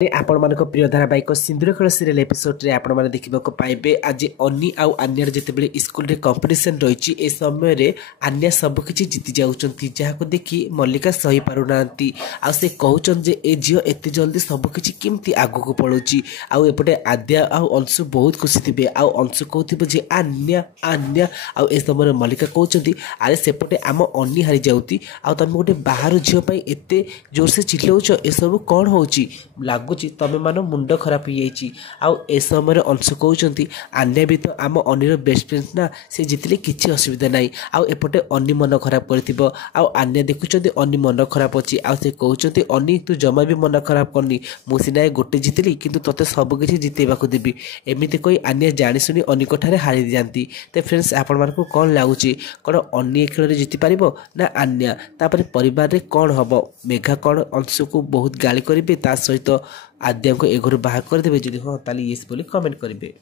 आपण मानक प्रिय धारावाहिक सिंदूर खेल सीरियल एपिसोड रे आपण माने देखिबाको पाइबे आज अन्नी आउ आन्यार जेतेबेले स्कूल रे कंपटीशन रहिछि ए समय रे आन्या सब किछि जीति जाउचंती जाहाको देखि मल्लिका सही पारु नांती आ से कहउचन जे ए जियो एते जल्दी सब किछि केमती आगु को पळुछि आउ एपटे आद्या आउ अंशु बहुत खुशी थिबे आउ अंशु कहउथिबे जे आन्या आन्या आउ ए समय रे मल्लिका कहउचंती अरे सेपटे आम अन्नी हारि जाउती आउ तमे गोटे बाहर जियो पई एते जोर से चिल्लाउछ ए सब कोन होउछि लागुची तमे मान मुंड खराब हो जाइए आउ ए समय अंशु कहते आन्या भी तो आम अनिर बेस्ट फ्रेंड ना से जितले किसी असुविधा ना आउ एपटे अनी मन खराब कर आन्या देखुं अनी मन खराब अच्छी आउ से कहते अनी तू जमा भी मन खराब करनी मुझे गोटे जितली किंतु तोते सबकि जितेबा देवी एमती कही आन्या जाशुनी अनिक ठारे हारी जाती तो फ्रेंड्स आपण मानक कौन लगुच कौन अनी खेल जिति पार ना आन्या तापर परिवार रे कौन हम मेघा कौन अंशु को बहुत गाली करेंगे ता सहित आद्या को ए घर बाहर करदेवे जदि हाँ ताली येस बोली कमेंट करेंगे।